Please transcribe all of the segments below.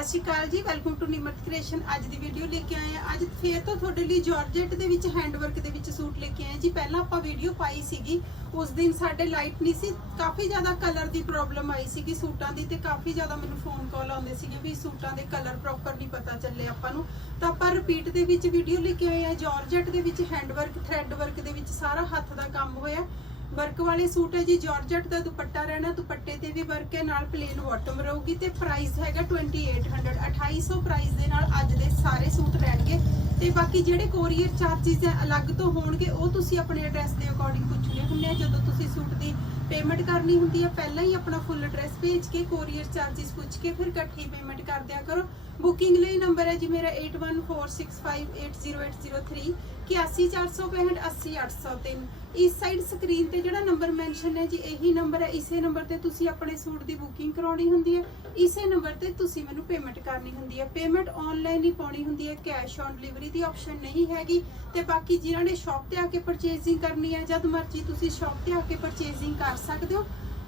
ਸਤਿ ਸ਼੍ਰੀ ਅਕਾਲ ਜੀ welcome to Nimrat creation ਅੱਜ ਦੀ ਵੀਡੀਓ ਲੈ ਕੇ ਆਏ ਆ ਅੱਜ ਫੇਰ ਤੋਂ ਤੁਹਾਡੇ ਲਈ ਜਾਰਜਟ ਦੇ ਵਿੱਚ ਹੈਂਡਵਰਕ ਦੇ ਵਿੱਚ ਸੂਟ ਲੈ ਕੇ ਆਏ ਜੀ, ਪਹਿਲਾਂ ਆਪਾਂ ਵੀਡੀਓ ਪਾਈ ਸੀਗੀ। ਉਸ ਦਿਨ ਸਾਡੇ ਲਾਈਟ ਨਹੀਂ ਸੀ। ਕਾਫੀ ਜ਼ਿਆਦਾ ਕਲਰ ਦੀ ਪ੍ਰੋਬਲਮ ਆਈ ਸੀਗੀ ਸੂਟਾਂ ਦੀ ਤੇ ਕਾਫੀ ਜ਼ਿਆਦਾ ਮੈਨੂੰ ਫੋਨ ਕਾਲ ਆਉਂਦੇ ਸੀਗੇ ਵੀ ਸੂਟਾਂ ਦੇ ਕਲਰ ਪ੍ਰੋਪਰ ਨਹੀਂ ਪਤਾ ਚੱਲੇ ਆਪਾਂ ਨੂੰ। ਤਾਂ ਆਪਾਂ ਰਿਪੀਟ ਦੇ ਵਿੱਚ ਵੀਡੀਓ ਲੈ ਕੇ ਆਏ ਆ ਜਾਰਜਟ ਦੇ ਵਿੱਚ ਹੈਂਡਵਰਕ ਥ੍ਰੈਡ ਵਰਕ ਦੇ ਵਿੱਚ ਸਾਰਾ ਹੱਥ ਦਾ ਕੰਮ ਹੋਇਆ। ਵਰਕ ਵਾਲੇ ਸੂਟ ਹੈ ਜੀ ਜਾਰਜਟ ਦਾ ਦੁਪੱਟਾ ਰਹਿਣਾ, ਦੁਪੱਟੇ ਤੇ ਵੀ ਵਰਕ ਹੈ, ਨਾਲ ਪਲੇਨ ਬਾਟਮ ਰਹੂਗੀ ਤੇ ਪ੍ਰਾਈਸ ਹੈਗਾ 2800 2800 ਪ੍ਰਾਈਸ ਦੇ ਨਾਲ ਅੱਜ ਦੇ ਸਾਰੇ ਸੂਟ ਰਹਿਣਗੇ। ਤੇ ਬਾਕੀ ਜਿਹੜੇ ਕੋਰੀਅਰ ਚਾਰजेस ਹੈ ਅਲੱਗ ਤੋਂ ਹੋਣਗੇ, ਉਹ ਤੁਸੀਂ ਆਪਣੇ ਐਡਰੈਸ ਦੇ ਅਕੋਰਡਿੰਗ ਪੁੱਛਣੇ ਹੁੰਦੇ ਆ। ਜਦੋਂ ਤੁਸੀਂ ਸੂਟ ਦੀ ਪੇਮੈਂਟ ਕਰਨੀ ਹੁੰਦੀ ਹੈ ਪਹਿਲਾਂ ਹੀ ਆਪਣਾ ਫੁੱਲ ਐਡਰੈਸ ਭੇਜ ਕੇ ਕੋਰੀਅਰ ਚਾਰजेस ਪੁੱਛ ਕੇ ਫਿਰ ਇਕੱਠੀ ਪੇਮੈਂਟ ਕਰ ਦਿਆ ਕਰੋ। ਬੁਕਿੰਗ ਲਈ ਨੰਬਰ ਹੈ ਜੀ ਮੇਰਾ 8146580803 81465 80803 ਇਸ ਸਾਈਡ ਸਕਰੀਨ ਤੇ ਜਿਹੜਾ ਨੰਬਰ ਮੈਂਸ਼ਨ ਹੈ ਜੀ, ਇਹੀ ਨੰਬਰ ਹੈ। ਇਸੇ ਨੰਬਰ ਤੇ ਤੁਸੀਂ ਆਪਣੇ ਸੂਟ ਦੀ ਬੁਕਿੰਗ ਕਰਾਉਣੀ ਹੁੰਦੀ ਹੈ। ਇਸੇ ਨੰਬਰ ਤੇ ਤੁਸੀਂ ਮੈਨੂੰ ਪੇਮੈਂਟ ਕਰਨੀ ਹੁੰਦੀ ਹੈ। ਪੇਮੈਂਟ ਆਨਲਾਈਨ ਹੀ ਪਾਉਣੀ ਹੁੰਦੀ ਹੈ। ਕੈਸ਼ ਔਨ ਡਿਲੀਵਰੀ ਦੀ ਆਪਸ਼ਨ ਨਹੀਂ ਹੈਗੀ। ਤੇ ਬਾਕੀ ਜਿਨ੍ਹਾਂ ਨੇ ਸ਼ਾਪ ਤੇ ਆ ਕੇ ਪਰਚੇਜ਼ਿੰਗ ਕਰਨੀ ਹੈ, ਜਦ ਮਰਜ਼ੀ ਤੁਸੀਂ ਸ਼ਾਪ ਤੇ ਆ ਕੇ ਪਰਚੇਜ਼ਿੰਗ ਕਰ ਸਕਦੇ ਹੋ।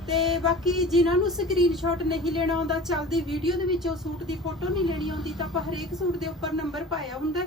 ਤੇ ਬਾਕੀ ਜਿਨ੍ਹਾਂ ਨੂੰ ਸਕਰੀਨਸ਼ਾਟ ਨਹੀਂ ਲੈਣਾ ਆਉਂਦਾ, ਚੱਲਦੀ ਵੀਡੀਓ ਦੇ ਵਿੱਚ ਉਹ ਸੂਟ ਦੀ ਫੋਟੋ ਨਹੀਂ ਲੈਣੀ ਆਉਂਦੀ, ਤਾਂ ਆਪਾਂ ਹਰੇਕ ਸੂਟ ਦੇ ਉੱਪਰ ਨੰਬਰ ਪਾਇਆ ਹੁੰਦਾ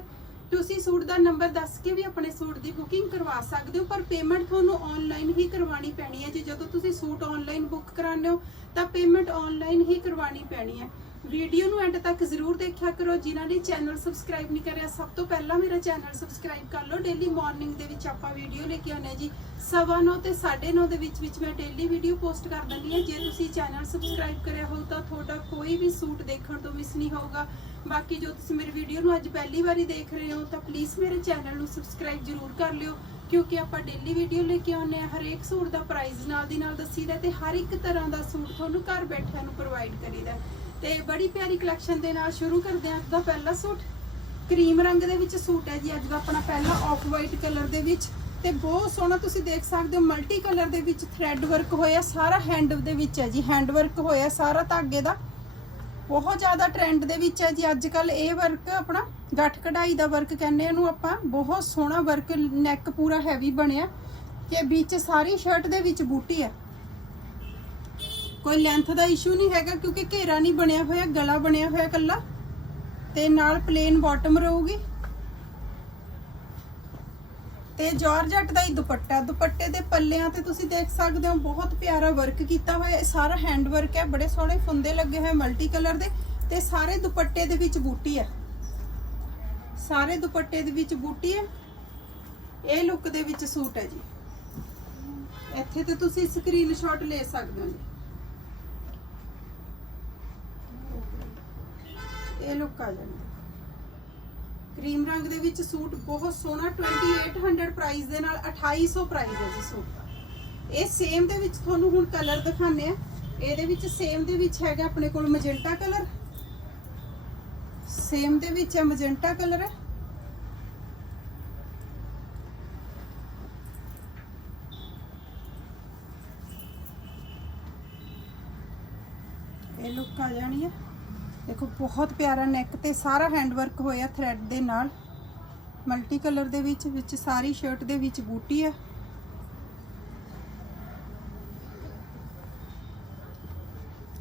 ਤੁਸੀਂ ਸੂਟ ਦਾ ਨੰਬਰ ਦੱਸ ਕੇ ਵੀ ਆਪਣੇ ਸੂਟ ਦੀ ਬੁਕਿੰਗ ਕਰਵਾ ਸਕਦੇ ਹੋ, ਪਰ ਪੇਮੈਂਟ ਤੁਹਾਨੂੰ ਆਨਲਾਈਨ ਹੀ ਕਰਵਾਉਣੀ ਪੈਣੀ ਹੈ। ਜੀ ਜਦੋਂ ਤੁਸੀਂ ਸੂਟ ਆਨਲਾਈਨ ਬੁੱਕ ਕਰਾਉਂਦੇ ਹੋ, ਤਾਂ ਪੇਮੈਂਟ ਆਨਲਾਈਨ ਹੀ ਕਰਵਾਉਣੀ ਪੈਣੀ ਹੈ। ਵੀਡੀਓ ਨੂੰ ਐਂਡ ਤੱਕ ਜ਼ਰੂਰ ਦੇਖਿਆ ਕਰੋ। ਜਿਨ੍ਹਾਂ ਨੇ ਚੈਨਲ ਸਬਸਕ੍ਰਾਈਬ ਨਹੀਂ ਕਰਿਆ, ਸਭ ਤੋਂ ਪਹਿਲਾਂ ਮੇਰਾ ਚੈਨਲ ਸਬਸਕ੍ਰਾਈਬ ਕਰ ਲਓ। ਡੇਲੀ ਮਾਰਨਿੰਗ ਦੇ ਵਿੱਚ ਆਪਾਂ ਵੀਡੀਓ ਲੈ ਕੇ ਆਉਂਦੇ ਹਾਂ ਜੀ। ਸਵਾ ਨੌ ਤੇ 9:30 ਦੇ ਵਿੱਚ ਵਿੱਚ ਮੈਂ ਡੇਲੀ ਵੀਡੀਓ ਪੋਸਟ ਕਰ ਦਿੰਦੀ ਹਾਂ। ਜੇ ਤੁਸੀਂ ਚੈਨਲ ਸਬਸਕ੍ਰਾਈਬ ਕਰਿਆ ਹੋ ਤਾਂ ਤੁਹਾਡਾ ਕੋਈ ਵੀ ਸੂਟ ਦੇਖਣ ਤੋਂ ਮਿਸ ਨਹੀਂ ਹੋਊਗਾ। ਬਾਕੀ ਜੋ ਤੁਸੀਂ ਮੇਰੀ ਵੀਡੀਓ ਨੂੰ ਅੱਜ ਪਹਿਲੀ ਵਾਰੀ ਦੇਖ ਰਹੇ ਹੋ, ਤਾਂ ਪਲੀਜ਼ ਮੇਰੇ ਚੈਨਲ ਨੂੰ ਸਬਸਕ੍ਰਾਈਬ ਜ਼ਰੂਰ ਕਰ ਲਿਓ, ਕਿਉਂਕਿ ਆਪਾਂ ਡੇਲੀ ਵੀਡੀਓ ਲੈ ਕੇ ਆਉਂਦੇ ਆ ਹਰੇਕ ਸੂਟ ਦਾ ਪ੍ਰਾਈਸ ਨਾਲ ਦੀ ਨਾਲ ਦੱਸੀਦਾ ਤੇ ਹਰ ਇੱਕ ਤਰ੍ਹਾਂ ਦਾ ਸੂਟ ਤੁਹਾਨੂੰ ਘਰ ਬੈਠਿਆਂ ਨੂੰ ਪ੍ਰੋਵਾਈਡ ਕਰੀਦਾ ਤੇ ਬੜੀ ਪਿਆਰੀ ਕਲੈਕਸ਼ਨ ਦੇ ਨਾਲ ਸ਼ੁਰੂ ਕਰਦੇ ਹਾਂ ਅੱਜ ਦਾ ਪਹਿਲਾ ਸੂਟ। ਕਰੀਮ ਰੰਗ ਦੇ ਵਿੱਚ ਸੂਟ ਹੈ ਜੀ, ਅੱਜ ਦਾ ਆਪਣਾ ਪਹਿਲਾ ਆਫ ਵਾਈਟ ਕਲਰ ਦੇ ਵਿੱਚ। ਤੇ ਬਹੁਤ ਸੋਹਣਾ ਤੁਸੀਂ ਦੇਖ ਸਕਦੇ ਹੋ ਮਲਟੀ ਕਲਰ ਦੇ ਵਿੱਚ ਥ੍ਰੈਡ ਵਰਕ ਹੋਇਆ, ਸਾਰਾ ਹੈਂਡ ਦੇ ਵਿੱਚ ਹੈ ਜੀ ਹੈਂਡ ਵਰਕ ਹੋਇਆ, ਸਾਰਾ ਧਾਗੇ ਦਾ। ਬਹੁਤ ਜ਼ਿਆਦਾ ਟ੍ਰੈਂਡ ਦੇ ਵਿੱਚ ਹੈ ਜੀ। ਅੱਜ ਕੱਲ ਇਹ ਵਰਕ ਆਪਣਾ ਗੱਠ ਕਢਾਈ ਦਾ ਵਰਕ ਕਹਿੰਦੇ ਇਹਨੂੰ ਆਪਾਂ। ਬਹੁਤ ਸੋਹਣਾ ਵਰਕ ਨੈਕ ਪੂਰਾ ਹੈਵੀ ਬਣਿਆ। ਕਿ ਵਿੱਚ ਸਾਰੀ ਸ਼ਰਟ ਦੇ ਵਿੱਚ ਬੂਟੀ ਹੈ। ਕੋਈ ਲੈਂਥ ਦਾ ਇਸ਼ੂ ਨਹੀਂ ਹੈਗਾ ਕਿਉਂਕਿ ਘੇਰਾ ਨਹੀਂ ਬਣਿਆ ਹੋਇਆ, ਗਲਾ ਬਣਿਆ ਹੋਇਆ ਕੱਲਾ ਤੇ ਨਾਲ ਪਲੇਨ ਬਾਟਮ ਰਹੂਗੀ। ਤੇ ਜਾਰਜਟ ਦਾ ਹੀ ਦੁਪੱਟਾ। ਦੁਪੱਟੇ ਦੇ ਪੱਲਿਆਂ ਤੇ ਤੁਸੀਂ ਦੇਖ ਸਕਦੇ ਹੋ, ਬਹੁਤ ਪਿਆਰਾ ਵਰਕ ਕੀਤਾ ਹੋਇਆ। ਇਹ ਸਾਰਾ ਹੈਂਡ ਵਰਕ ਹੈ, ਬੜੇ ਸੋਹਣੇ ਫੁੰਦੇ ਲੱਗੇ ਹੋਏ ਮਲਟੀ ਕਲਰ ਦੇ ਤੇ ਸਾਰੇ ਦੁਪੱਟੇ ਦੇ ਵਿੱਚ ਬੂਟੀ ਹੈ। ਸਾਰੇ ਦੁਪੱਟੇ ਦੇ ਵਿੱਚ ਬੂਟੀ ਹੈ। ਇਹ ਲੁੱਕ ਦੇ ਵਿੱਚ ਸੂਟ ਹੈ ਜੀ। ਇੱਥੇ ਤੇ ਤੁਸੀਂ ਸਕਰੀਨਸ਼ਾਟ ਲੈ ਸਕਦੇ ਹੋ ਜੀ। ਇਹ ਲੁੱਕ ਆ ਜਾਂਦੀ ਕਰੀਮ ਰੰਗ ਦੇ ਵਿੱਚ ਸੂਟ ਬਹੁਤ ਸੋਹਣਾ 2800 ਪ੍ਰਾਈਸ ਦੇ ਨਾਲ 2800 ਪ੍ਰਾਈਸ ਹੈ ਜੀ ਸੂਟ ਦਾ। ਇਹ ਸੇਮ ਦੇ ਵਿੱਚ ਤੁਹਾਨੂੰ ਹੁਣ ਕਲਰ ਦਿਖਾਣੇ ਆ ਇਹਦੇ ਵਿੱਚ ਸੇਮ ਦੇ ਵਿੱਚ ਹੈਗਾ ਆਪਣੇ ਕੋਲ ਮੈਜੈਂਟਾ ਕਲਰ ਸੇਮ ਦੇ ਵਿੱਚ ਹੈ ਮੈਜੈਂਟਾ ਕਲਰ ਹੈ। ਇਹ ਲੁੱਕ ਆ ਜਾਣੀ ਹੈ। ਦੇਖੋ, ਬਹੁਤ ਪਿਆਰਾ ਨੈਕ ਤੇ ਸਾਰਾ ਹੈਂਡ ਵਰਕ ਹੋਇਆ ਥ੍ਰੈਡ ਦੇ ਨਾਲ। ਮਲਟੀ ਕਲਰ ਦੇ ਵਿੱਚ ਵਿੱਚ ਸਾਰੀ ਸ਼ਰਟ ਦੇ ਵਿੱਚ ਬੂਟੀ ਹੈ।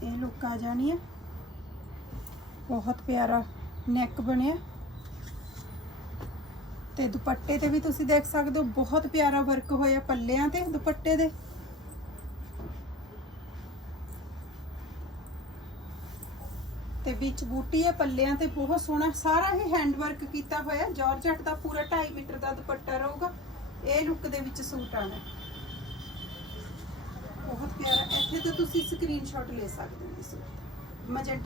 ਇਹ ਲੁੱਕ ਆ ਜਾਣੀ ਹੈ। ਬਹੁਤ ਪਿਆਰਾ ਨੈਕ ਬਣਿਆ। ਤੇ ਦੁਪੱਟੇ ਤੇ ਵੀ ਤੁਸੀਂ ਦੇਖ ਸਕਦੇ ਹੋ, ਬਹੁਤ ਪਿਆਰਾ ਵਰਕ ਹੋਇਆ ਪੱਲਿਆਂ ਤੇ ਦੁਪੱਟੇ ਦੇ। ਵਿੱਚ ਬੂਟੀ ਹੈ, ਪੱਲਿਆਂ ਤੇ ਬਹੁਤ ਸੋਹਣਾ ਸਾਰਾ ਹੀ ਹੈਂਡ ਵਰਕ ਕੀਤਾ ਹੋਇਆ। ਜਾਰਜਟ ਦਾ ਪੂਰਾ 2.5 ਮੀਟਰ ਦਾ ਦੁਪੱਟਾ ਰਹੂਗਾ। ਇਹ ਲੁੱਕ ਦੇ ਵਿੱਚ ਸੂਟ ਆਣਾ। ਬਹੁਤ ਪਿਆਰਾ। ਇੱਥੇ ਤੇ ਤੁਸੀਂ ਸਕਰੀਨਸ਼ਾਟ ਲੈ ਸਕਦੇ ਹੋ ਇਸ ਸੂਟ।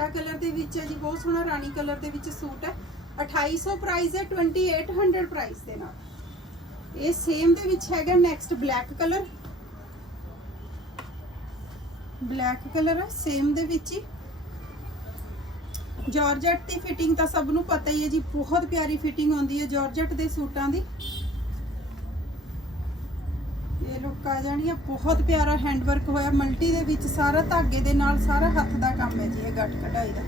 ਕਲਰ ਦੇ ਵਿੱਚ ਹੈ ਜੀ, ਬਹੁਤ ਸੋਹਣਾ ਰਾਣੀ ਕਲਰ ਦੇ ਵਿੱਚ ਸੂਟ ਹੈ। 2800 ਪ੍ਰਾਈਸ ਹੈ 2800 ਪ੍ਰਾਈਸ ਦੇ ਨਾਲ। ਇਹ ਸੇਮ ਦੇ ਵਿੱਚ ਹੈਗਾ next black colour black colour ਹੈ ਸੇਮ ਦੇ ਵਿੱਚ ਹੀ। ਜਾਰਜਟ ਦੀ ਫਿਟਿੰਗ ਤਾਂ ਸਭ ਨੂੰ ਪਤਾ ਹੀ ਹੈ ਜੀ, ਬਹੁਤ ਪਿਆਰੀ ਫਿਟਿੰਗ ਆਉਂਦੀ ਹੈ ਜਾਰਜਟ ਦੇ ਸੂਟਾਂ ਦੀ। ਇਹ ਲੁੱਕ ਆ ਜਾਣੀ ਹੈ ਬਹੁਤ ਪਿਆਰਾ ਹੈਂਡ ਹੋਇਆ ਮਲਟੀ ਦੇ ਵਿੱਚ ਸਾਰਾ ਧਾਗੇ ਦੇ ਨਾਲ ਸਾਰਾ ਹੱਥ ਦਾ ਕੰਮ ਹੈ ਜੀ, ਇਹ ਗੱਟ ਕਢਾਈ ਦਾ।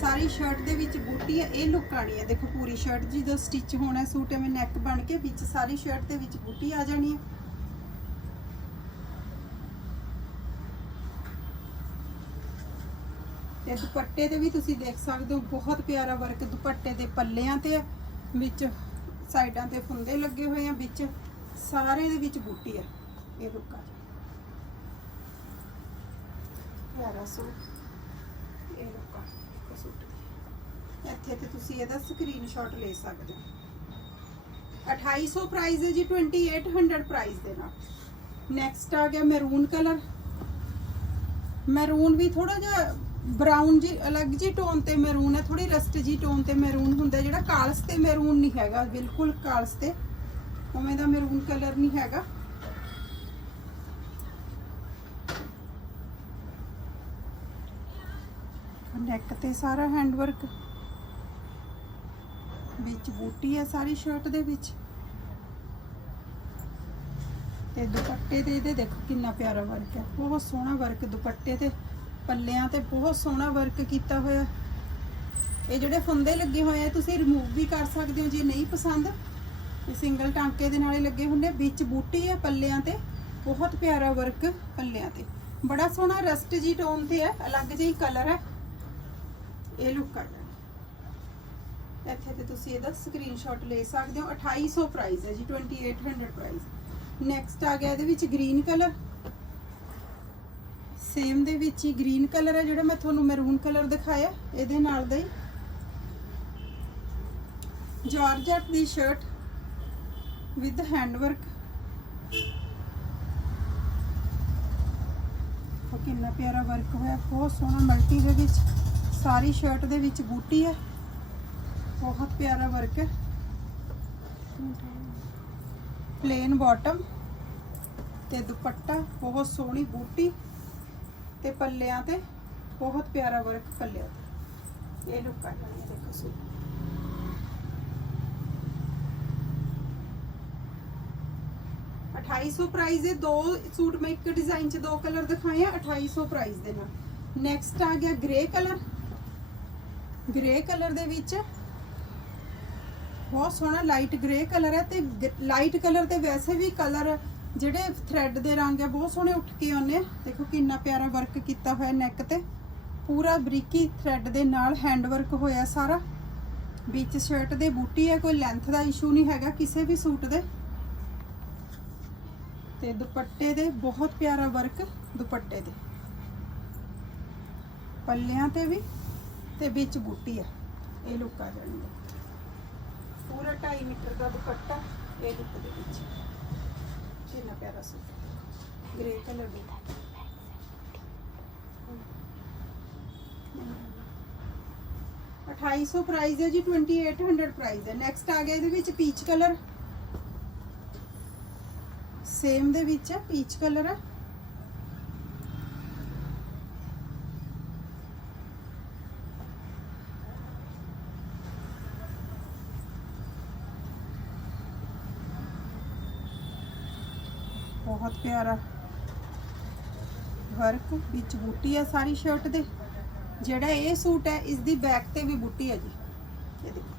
ਸਾਰੀ ਸ਼ਰਟ ਦੇ ਵਿੱਚ ਬੂਟੀ ਹੈ, ਇਹ ਲੁੱਕ ਆਣੀ ਹੈ। ਦੇਖੋ ਪੂਰੀ ਸ਼ਰਟ ਜਦੋਂ ਸਟਿਚ ਹੋਣਾ, ਸੂਟ ਐਵੇਂ ਨੈਕ ਬਣ ਕੇ ਵਿੱਚ ਸਾਰੀ ਸ਼ਰਟ ਦੇ ਵਿੱਚ ਬੂਟੀ ਆ ਜਾਣੀ ਹੈ। ਤੇ ਦੁਪੱਟੇ ਤੇ ਵੀ ਤੁਸੀਂ ਦੇਖ ਸਕਦੇ ਹੋ, ਬਹੁਤ ਪਿਆਰਾ ਵਰਕ ਦੁਪੱਟੇ ਦੇ ਪੱਲਿਆਂ ਤੇ ਆ, ਵਿੱਚ ਸਾਈਡਾਂ ਤੇ ਫੁੰਦੇ ਲੱਗੇ ਹੋਏ ਆ, ਵਿੱਚ ਸਾਰੇ ਦੇ ਵਿੱਚ ਬੂਟੀ ਆ, ਇਹ ਲੁੱਕਾ ਪਿਆਰਾ ਸੂਟ, ਇਹ ਲੁੱਕਾ ਸੂਟ। ਇੱਥੇ ਤੇ ਤੁਸੀਂ ਇਹਦਾ ਸਕਰੀਨਸ਼ਾਟ ਲੈ ਸਕਦੇ ਹੋ। 2800 ਪ੍ਰਾਈਸ ਹੈ ਜੀ 2800 ਪ੍ਰਾਈਸ ਦੇ ਨਾਲ। ਨੈਕਸਟ ਆ ਗਿਆ ਮੈਰੂਨ ਕਲਰ ਮੈਰੂਨ ਵੀ ਥੋੜਾ ਜਿਹਾ ਬਰਾਊਨ ਜੀ, ਅਲੱਗ ਜੀ ਟੋਨ ਤੇ ਮੈਰੂਨ ਹੈ ਥੋੜੀ ਰਸਟ ਜੀ ਟੋਨ ਤੇ ਮੈਰੂਨ ਹੁੰਦਾ ਜਿਹੜਾ ਕਾਲਸ ਤੇ ਮੈਰੂਨ ਨਹੀਂ ਹੈਗਾ, ਬਿਲਕੁਲ ਕਾਲਸ ਤੇ, ਉਵੇਂ ਦਾ ਮੈਰੂਨ ਕਲਰ ਨਹੀਂ ਹੈਗਾ। ਨੈਕ ਤੇ ਸਾਰਾ ਹੈਂਡ ਵਰਕ ਵਿੱਚ ਬੂਟੀ ਹੈ ਸਾਰੀ ਸ਼ਰਟ ਦੇ ਵਿੱਚ। ਤੇ ਦੁਪੱਟੇ ਤੇ ਇਹਦੇ ਦੇਖੋ ਕਿੰਨਾ ਪਿਆਰਾ ਵਰਕ ਹੈ, ਬਹੁਤ ਸੋਹਣਾ ਵਰਕ ਦੁਪੱਟੇ ਤੇ। ਪੱਲਿਆਂ ਤੇ ਬਹੁਤ ਸੋਹਣਾ ਵਰਕ ਕੀਤਾ ਹੋਇਆ। ਇਹ ਜਿਹੜੇ ਫੁੰਦੇ ਲੱਗੇ ਹੋਏ ਆ ਤੁਸੀਂ ਰਿਮੂਵ ਵੀ ਕਰ ਸਕਦੇ ਹੋ ਜੇ ਨਹੀਂ ਪਸੰਦ। ਇਹ ਸਿੰਗਲ ਟਾਂਕੇ ਦੇ ਨਾਲੇ ਲੱਗੇ ਹੁੰਦੇ ਵਿੱਚ ਬੂਟੀ ਹੈ ਪੱਲਿਆਂ ਤੇ। ਬਹੁਤ ਪਿਆਰਾ ਵਰਕ ਪੱਲਿਆਂ ਤੇ। ਬੜਾ ਸੋਹਣਾ ਰਸਟ ਜੀ ਟੋਨ ਤੇ ਹੈ ਅਲੱਗ ਜਿਹੀ ਕਲਰ ਹੈ ਇਹ ਲੁੱਕ ਕਰ ਲੈਣਾ ਇੱਥੇ ਤੇ ਤੁਸੀਂ ਇਹਦਾ ਸਕਰੀਨਸ਼ਾਟ ਲੈ ਸਕਦੇ ਹੋ। 2800 ਪ੍ਰਾਈਸ ਹੈ ਜੀ 2800 ਪ੍ਰਾਈਸ ਨੈਕਸਟ ਆ ਗਿਆ ਇਹਦੇ ਵਿੱਚ ਗ੍ਰੀਨ ਕਲਰ ਸੇਮ ਦੇ ਵਿੱਚ ਹੀ ਗ੍ਰੀਨ ਕਲਰ ਹੈ ਜਿਹੜਾ ਮੈਂ ਤੁਹਾਨੂੰ ਮੈਰੂਨ ਕਲਰ ਦਿਖਾਇਆ, ਇਹਦੇ ਨਾਲ ਦਾ ਹੀ। ਜਾਰਜਟ ਦੀ ਸ਼ਰਟ ਵਿਦ ਹੈਂਡਵਰਕ ਉਹ ਕਿੰਨਾ ਪਿਆਰਾ ਵਰਕ ਹੋਇਆ, ਬਹੁਤ ਸੋਹਣਾ ਮਲਟੀ ਦੇ ਵਿੱਚ, ਸਾਰੀ ਸ਼ਰਟ ਦੇ ਵਿੱਚ ਬੂਟੀ ਹੈ। ਬਹੁਤ ਪਿਆਰਾ ਵਰਕ ਹੈ। ਪਲੇਨ ਬਾਟਮ ਤੇ ਦੁਪੱਟਾ, ਬਹੁਤ ਸੋਹਣੀ ਬੂਟੀ। ਤੇ ਪੱਲਿਆਂ ਤੇ, ਬਹੁਤ ਪਿਆਰਾ ਵਰਕ ਪੱਲਿਆਂ ਤੇ। ਇਹ ਲੁੱਕ ਆ ਜਾਣੀ ਦੇਖੋ ਸੂਟ। ਸੌ ਪ੍ਰਾਈਸ ਹੈ ਦੋ ਸੂਟ, ਮੈਂ ਇੱਕ ਡਿਜ਼ਾਈਨ ਚ ਦੋ ਕਲਰ ਦਿਖਾਏ ਆ 2800 ਪ੍ਰਾਈਸ ਦੇ ਨਾਲ। ਨੈਕਸਟ ਆ ਗਿਆ ਗ੍ਰੇ ਕਲਰ ਗ੍ਰੇ ਕਲਰ ਦੇ ਵਿੱਚ ਬਹੁਤ ਸੋਹਣਾ ਲਾਈਟ ਗ੍ਰੇ ਕਲਰ ਹੈ ਤੇ ਲਾਈਟ ਕਲਰ ਤੇ ਵੈਸੇ ਵੀ ਕਲਰ ਜਿਹੜੇ ਥ੍ਰੈਡ ਦੇ ਰੰਗ ਹੈ ਬਹੁਤ ਸੋਹਣੇ ਉੱਠ ਕੇ ਆਉਂਦੇ ਦੇਖੋ ਕਿੰਨਾ ਪਿਆਰਾ ਵਰਕ ਕੀਤਾ ਹੋਇਆ ਨੈਕ ਤੇ। ਪੂਰਾ ਬਰੀਕੀ ਥ੍ਰੈਡ ਦੇ ਨਾਲ ਹੈਂਡ ਵਰਕ ਹੋਇਆ ਸਾਰਾ। ਵਿੱਚ ਸ਼ਰਟ ਦੇ ਬੂਟੀ ਹੈ ਕੋਈ ਲੈਂਥ ਦਾ ਇਸ਼ੂ ਨਹੀਂ ਹੈਗਾ, ਕਿਸੇ ਵੀ ਸੂਟ ਦੇ। ਤੇ ਦੁਪੱਟੇ ਦੇ ਬਹੁਤ ਪਿਆਰਾ ਵਰਕ ਦੁਪੱਟੇ ਦੇ। ਪੱਲਿਆਂ ਤੇ ਵੀ ਤੇ ਵਿੱਚ ਬੂਟੀ ਆ। ਇਹ ਲੁੱਕ ਆ ਜਾਣੀ ਪੂਰਾ 2.5 ਮੀਟਰ ਦਾ ਦੁਪੱਟਾ, ਇਹ ਲੁੱਕ ਦੇ ਵਿੱਚ। ਕਿੰਨਾ ਪਿਆਰਾ ਸੂਟ ਗ੍ਰੇ ਕਲਰ ਦੀ। ਅਠਾਈ ਸੌ ਪ੍ਰਾਈਸ ਹੈ ਜੀ 2800 ਪ੍ਰਾਈਸ ਹੈ। ਨੈਕਸਟ ਆ ਗਿਆ ਇਹਦੇ ਵਿੱਚ ਪੀਚ ਕਲਰ ਸੇਮ ਦੇ ਵਿੱਚ ਹੈ ਪੀਚ ਕਲਰ ਹੈ। ਬਹੁਤ ਪਿਆਰਾ। ਵਰਕ ਵਿੱਚ ਬੂਟੀ ਹੈ ਸਾਰੀ ਸ਼ਰਟ ਦੇ। ਜਿਹੜਾ ਇਹ ਸੂਟ ਹੈ ਇਸ ਦੀ ਬੈਕ ਤੇ ਵੀ ਬੂਟੀ ਹੈ ਜੀ। ਇਹ ਦੇਖੋ।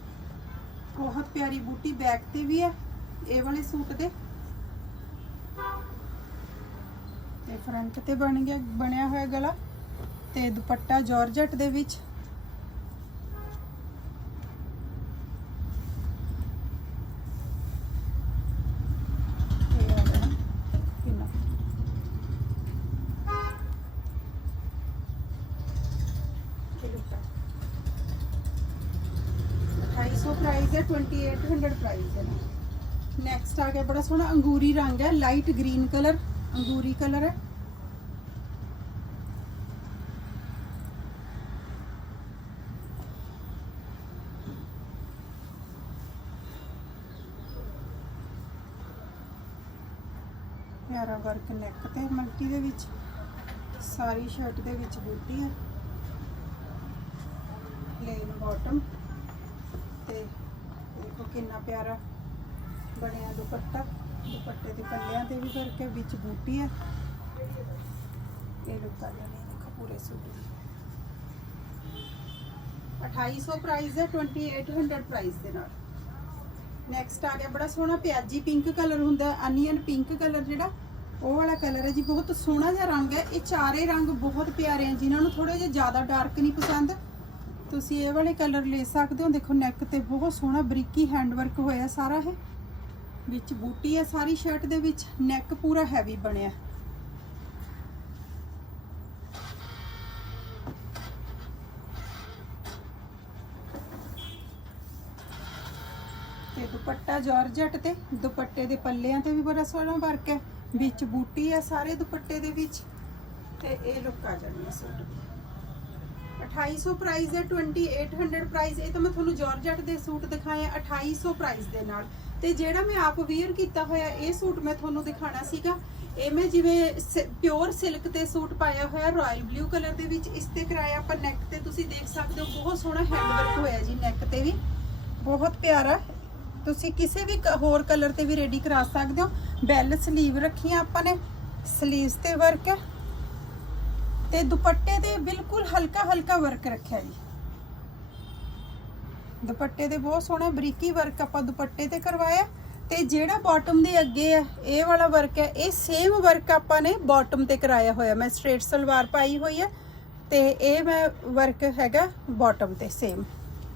ਬਹੁਤ ਪਿਆਰੀ ਬੂਟੀ ਬੈਕ ਤੇ ਵੀ ਹੈ, ਇਹ ਵਾਲੇ ਸੂਟ ਦੇ। ਤੇ ਫਰੰਟ ਤੇ ਬਣ ਗਿਆ, ਬਣਿਆ ਹੋਇਆ ਗਲਾ। ਤੇ ਦੁਪੱਟਾ ਜਾਰਜਟ ਦੇ ਵਿੱਚ ਇਹ ਆ ਗਿਆ ਕਿੰਨਾ ਅਠਾਈ ਸੌ ਪ੍ਰਾਈਸ ਹੈ 2800 ਪ੍ਰਾਈਸ ਹੈ ਨੈਕਸਟ ਆ ਗਿਆ, ਬੜਾ ਸੋਹਣਾ ਅੰਗੂਰੀ ਰੰਗ ਹੈ ਲਾਈਟ ਗ੍ਰੀਨ ਕਲਰ ਅੰਗੂਰੀ ਕਲਰ ਹੈ। ਪਿਆਰਾ ਵਰਕ ਨੈਕ ਤੇ ਮਲਟੀ ਦੇ ਵਿੱਚ। ਸਾਰੀ ਸ਼ਰਟ ਦੇ ਵਿੱਚ ਬੂਟੀ ਹੈ। ਪਲੇਨ ਬਾਟਮ ਤੇ ਦੇਖੋ ਕਿੰਨਾ ਪਿਆਰਾ ਬਣਿਆ ਦੁਪੱਟਾ। ਦੁਪੱਟੇ ਦੇ ਪੱਲਿਆਂ ਤੇ ਵੀ ਕਰਕੇ ਵਿੱਚ ਬੂਟੀ ਹੈ ਇਹ ਲੁੱਕ ਆ ਜਾਣੀ ਦੇਖੋ ਪੂਰੇ ਸੂਟ ਦੀ। 2800 ਪ੍ਰਾਈਸ ਹੈ 2800 ਪ੍ਰਾਈਸ ਦੇ ਨਾਲ। ਨੈਕਸਟ ਆ ਗਿਆ, ਬੜਾ ਸੋਹਣਾ ਪਿਆਜੀ ਪਿੰਕ ਕਲਰ ਹੁੰਦਾ ਅਨੀਅਨ ਪਿੰਕ ਕਲਰ ਜਿਹੜਾ, ਉਹ ਵਾਲਾ ਕਲਰ ਹੈ ਜੀ, ਬਹੁਤ ਸੋਹਣਾ ਜਿਹਾ ਰੰਗ ਹੈ। ਇਹ ਚਾਰੇ ਰੰਗ ਬਹੁਤ ਪਿਆਰੇ ਆ, ਜਿਨ੍ਹਾਂ ਨੂੰ ਥੋੜੇ ਜਿਹਾ ਜ਼ਿਆਦਾ ਡਾਰਕ ਨਹੀਂ ਪਸੰਦ। ਤੁਸੀਂ ਇਹ ਵਾਲੇ ਕਲਰ ਲੈ ਸਕਦੇ ਹੋ। ਦੇਖੋ ਨੈਕ ਤੇ ਬਹੁਤ ਸੋਹਣਾ ਬਰੀਕੀ ਹੈਂਡ ਵਰਕ ਹੋਇਆ ਸਾਰਾ ਇਹ। ਵਿੱਚ ਬੂਟੀ ਹੈ ਸਾਰੀ ਸ਼ਰਟ ਦੇ ਵਿੱਚ। ਨੈਕ ਪੂਰਾ ਹੈਵੀ ਬਣਿਆ। ਤੇ ਦੁਪੱਟਾ ਜਾਰਜਟ ਤੇ। ਦੁਪੱਟੇ ਦੇ ਪੱਲਿਆਂ ਤੇ ਵੀ ਬੜਾ ਸੋਹਣਾ ਵਰਕ ਹੈ। ਵਿੱਚ ਬੂਟੀ ਹੈ ਸਾਰੇ ਦੁਪੱਟੇ ਦੇ ਵਿੱਚ। ਤੇ ਇਹ ਲੁੱਕ ਆ ਜਾਣੀ ਹੈ ਸੂਟ। ਦੀ 2800 ਪ੍ਰਾਈਸ ਹੈ 2800 ਪ੍ਰਾਈਸ ਇਹ ਤਾਂ ਮੈਂ ਤੁਹਾਨੂੰ ਜਾਰਜਟ ਦੇ ਸੂਟ ਦਿਖਾਏ ਆ 2800 ਪ੍ਰਾਈਸ ਦੇ ਨਾਲ। ਤੇ ਜਿਹੜਾ ਮੈਂ ਆਪ ਵੇਅਰ ਕੀਤਾ ਹੋਇਆ, ਇਹ ਸੂਟ ਮੈਂ ਤੁਹਾਨੂੰ ਦਿਖਾਣਾ ਸੀਗਾ। ਇਹ ਮੈਂ ਜਿਵੇਂ ਪਿਓਰ ਸਿਲਕ ਤੇ ਸੂਟ ਪਾਇਆ ਹੋਇਆ ਰਾਇਲ ਬਲੂ ਕਲਰ ਦੇ ਵਿੱਚ, ਇਸ ਤੇ ਕਰਾਇਆ ਆਪਾਂ ਨੈਕ ਤੇ। ਤੁਸੀਂ ਦੇਖ ਸਕਦੇ ਹੋ, ਬਹੁਤ ਸੋਹਣਾ ਹੈਂਡ ਵਰਕ ਹੋਇਆ ਜੀ ਨੈਕ ਤੇ ਵੀ। ਬਹੁਤ ਪਿਆਰਾ। ਤੁਸੀਂ ਕਿਸੇ ਵੀ ਕ- ਹੋਰ ਕਲਰ ਤੇ ਵੀ ਰੈਡੀ ਕਰਾ ਸਕਦੇ ਹੋ। ਬੈਲ ਸਲੀਵ ਰੱਖੀਆਂ ਆਪਾਂ ਨੇ। ਸਲੀਵਸ ਤੇ ਵਰਕ ਹੈ। ਤੇ ਦੁਪੱਟੇ ਤੇ ਬਿਲਕੁਲ ਹਲਕਾ ਹਲਕਾ ਵਰਕ ਰੱਖਿਆ ਜੀ। ਦੁਪੱਟੇ ਤੇ ਬਹੁਤ ਸੋਹਣਾ ਬਰੀਕੀ ਵਰਕ ਆਪਾਂ ਦੁਪੱਟੇ ਤੇ ਕਰਵਾਇਆ ਤੇ ਜਿਹੜਾ ਬਾਟਮ ਦੇ ਅੱਗੇ ਹੈ ਇਹ ਵਾਲਾ ਵਰਕ ਹੈ ਇਹ ਸੇਮ ਵਰਕ ਆਪਾਂ ਨੇ ਬਾਟਮ ਤੇ ਕਰਾਇਆ ਹੋਇਆ। ਮੈਂ ਸਟ੍ਰੇਟ ਸਲਵਾਰ ਪਾਈ ਹੋਈ ਹੈ ਤੇ ਇਹ ਮੈਂ ਵਰਕ ਹੈਗਾ ਬਾਟਮ ਤੇ ਸੇਮ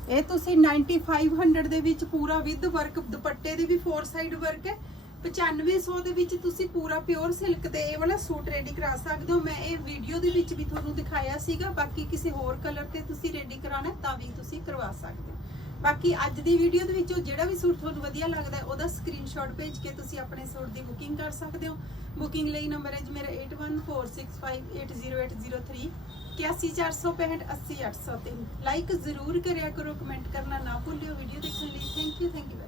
ਇਹ ਤੁਸੀਂ 9500 ਦੇ ਵਿੱਚ ਪੂਰਾ ਵਿਦ ਵਰਕ ਦੁਪੱਟੇ ਦੀ ਵੀ ਫੋਰ ਸਾਈਡ ਵਰਕ ਹੈ। 9500 ਦੇ ਵਿੱਚ ਤੁਸੀਂ ਪੂਰਾ ਪਿਓਰ ਸਿਲਕ ਤੇ ਇਹ ਵਾਲਾ ਸੂਟ ਰੈਡੀ ਕਰਾ ਸਕਦੇ ਹੋ। ਮੈਂ ਇਹ ਵੀਡੀਓ ਦੇ ਵਿੱਚ ਵੀ ਤੁਹਾਨੂੰ ਦਿਖਾਇਆ ਸੀਗਾ। ਬਾਕੀ ਕਿਸੇ ਹੋਰ ਕਲਰ ਤੇ ਤੁਸੀਂ ਰੈਡੀ ਕਰਾਉਣਾ ਤਾਂ ਵੀ ਤੁਸੀਂ ਕਰਵਾ ਸਕਦੇ ਹੋ। ਬਾਕੀ ਅੱਜ ਦੀ ਵੀਡੀਓ ਦੇ ਵਿੱਚੋਂ ਜਿਹੜਾ ਵੀ ਸੂਟ ਤੁਹਾਨੂੰ ਵਧੀਆ ਲੱਗਦਾ ਹੈ, ਉਹਦਾ ਸਕਰੀਨਸ਼ਾਟ ਭੇਜ ਕੇ ਤੁਸੀਂ ਆਪਣੇ ਸੂਟ ਦੀ ਬੁਕਿੰਗ ਕਰ ਸਕਦੇ ਹੋ। ਬੁਕਿੰਗ ਲਈ ਨੰਬਰ ਹੈ ਜੀ ਮੇਰਾ 8146580803 81465 80803 ਲਾਈਕ ਜ਼ਰੂਰ ਕਰਿਆ ਕਰੋ ਕਮੈਂਟ ਕਰਨਾ ਨਾ ਭੁੱਲਿਓ। ਵੀਡੀਓ ਦੇਖਣ ਲਈ ਥੈਂਕ ਯੂ ਥੈਂਕ ਯੂ